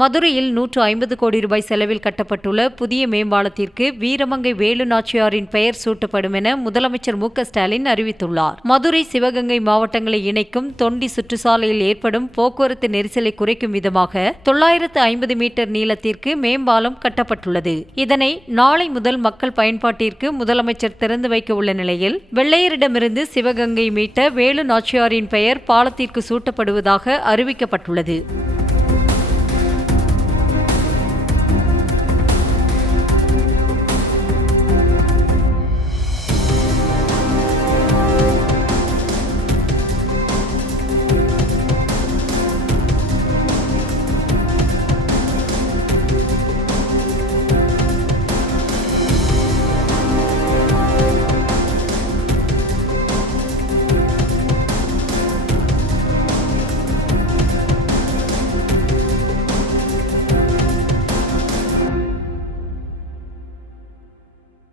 மதுரையில் 150 கோடி ரூபாய் செலவில் கட்டப்பட்டுள்ள புதிய மேம்பாலத்திற்கு வீரமங்கை வேலு நாச்சியாரின் பெயர் சூட்டப்படும் என முதலமைச்சர் மு.க.ஸ்டாலின் அறிவித்துள்ளார். மதுரை, சிவகங்கை மாவட்டங்களை இணைக்கும் தொண்டி சுற்றுச்சாலையில் ஏற்படும் போக்குவரத்து நெரிசலை குறைக்கும் விதமாக 950 மீட்டர் நீளத்திற்கு மேம்பாலம் கட்டப்பட்டுள்ளது. இதனை நாளை முதல் மக்கள் பயன்பாட்டிற்கு முதலமைச்சர் திறந்து வைக்க உள்ள நிலையில், வெள்ளையரிடமிருந்து சிவகங்கை மீட்ட வேலு நாச்சியாரின் பெயர் பாலத்திற்கு சூட்டப்படுவதாக அறிவிக்கப்பட்டுள்ளது.